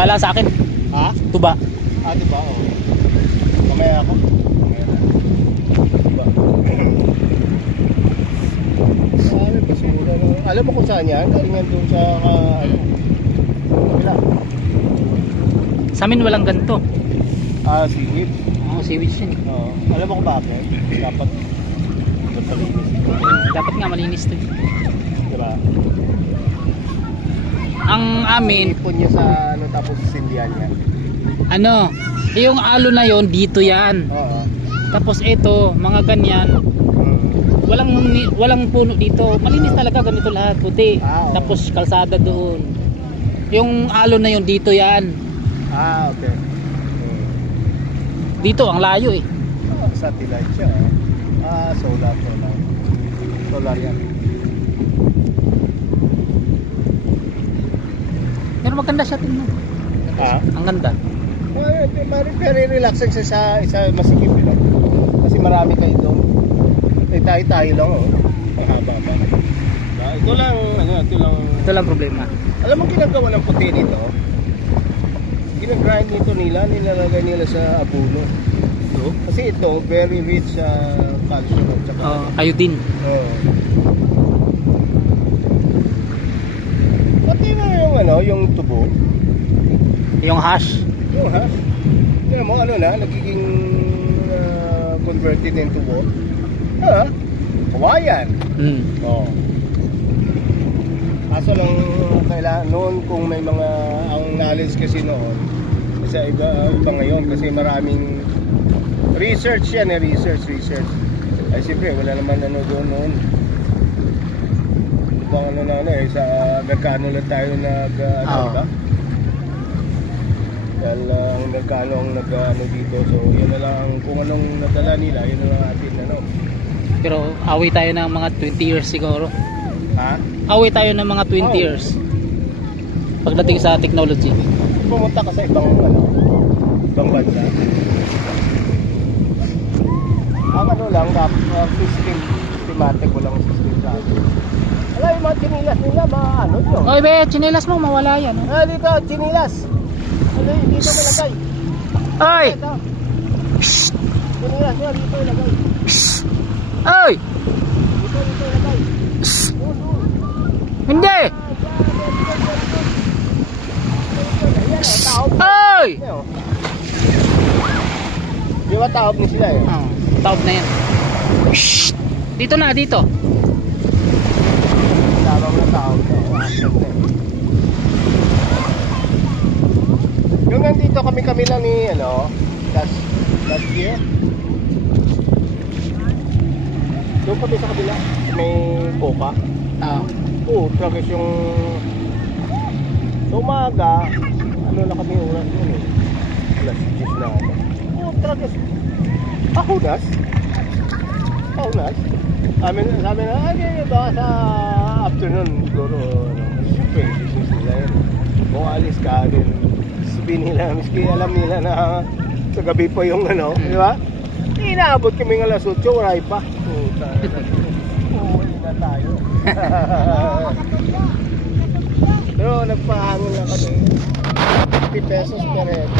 Bala sa akin. Ha? Tuba. Ah, diba? Oh. Mamaya ako. Mamaya na. Diba? Basura. Alam mo kung saan yan? Galing yan doon sa kabila. Sa amin walang ganito. Ah, seaweed. Seaweed yun. Oo. Alam mo kung bakit? Dapat malinis. Dapat nga malinis to. Diba? Ang amin, Ipon niya sa ano tapos sindihan niya. ano, yung alo na yon dito yan. Oo. Tapos ito, mga ganyan, walang puno dito. Malinis talaga, ganito lahat, puti. Oo. Tapos kalsada doon. Yung alo na yon dito yan. Ah, okay. Dito ang layo eh. Satellite siya. Ah, solar. Solar yan. Pero maganda siya tingnan. Ah? Ang ganda. Very relaxing siya sa masikip yun. Kasi marami kayo doon. Tayo lang oh. Mahaba pa. Ito lang, Ito lang problema. Alam mo ginagawa ng puti nito? Ginagrind nito nilalagay nila sa abono. So, kasi ito very rich sa calcium at saka Iodine. Pati na yung tubo. Yung hash. Yung hash. Tignan mo nagiging converted into what? Kawayan. Oo. Kaso lang kailangan noon kung may mga ang knowledge kasi noon sa iba ngayon kasi maraming research yan research. Ay siyempre wala naman doon noon. Ibang sa merkano lang tayo ba? Dahil ang merkano ang dito so yun na lang kung anong nadala nila yun na lang atin Pero away tayo ng mga 20 years siguro. Ha? Away tayo ng mga 20 years pagdating sa technology. Pumunta ka sa ibang bansa. Ang lang systematic walang system sa atin. Wala yung mga chinilas nila yun. Oy be, chinilas mo mawala yan. Dito chinilas. Dito malagay. Oy! Chinilas nyo dito ilagay. Oy! Dito ilagay. Hindi! Oy! Di ba taob ni sila eh? Taob na yan. Dito na, dito. Tawag na taob na. Yung nandito kami lang ni last year. Doon kami sa kabila. May coca. Tragis yung sa umaga. Na kami oras yun eh. Alas 10 na tragis. Pahunas. Sabi na, ba sa afternoon siguro. Siyempre, business nila yun. Kung alis ka din. Sabihin nila, miski alam nila na sa gabi pa yung di ba? Inaabot kami ng alas 8, waray pa. Uwi na tayo. Pero nagpahangin lang kami. 50 pesos per head.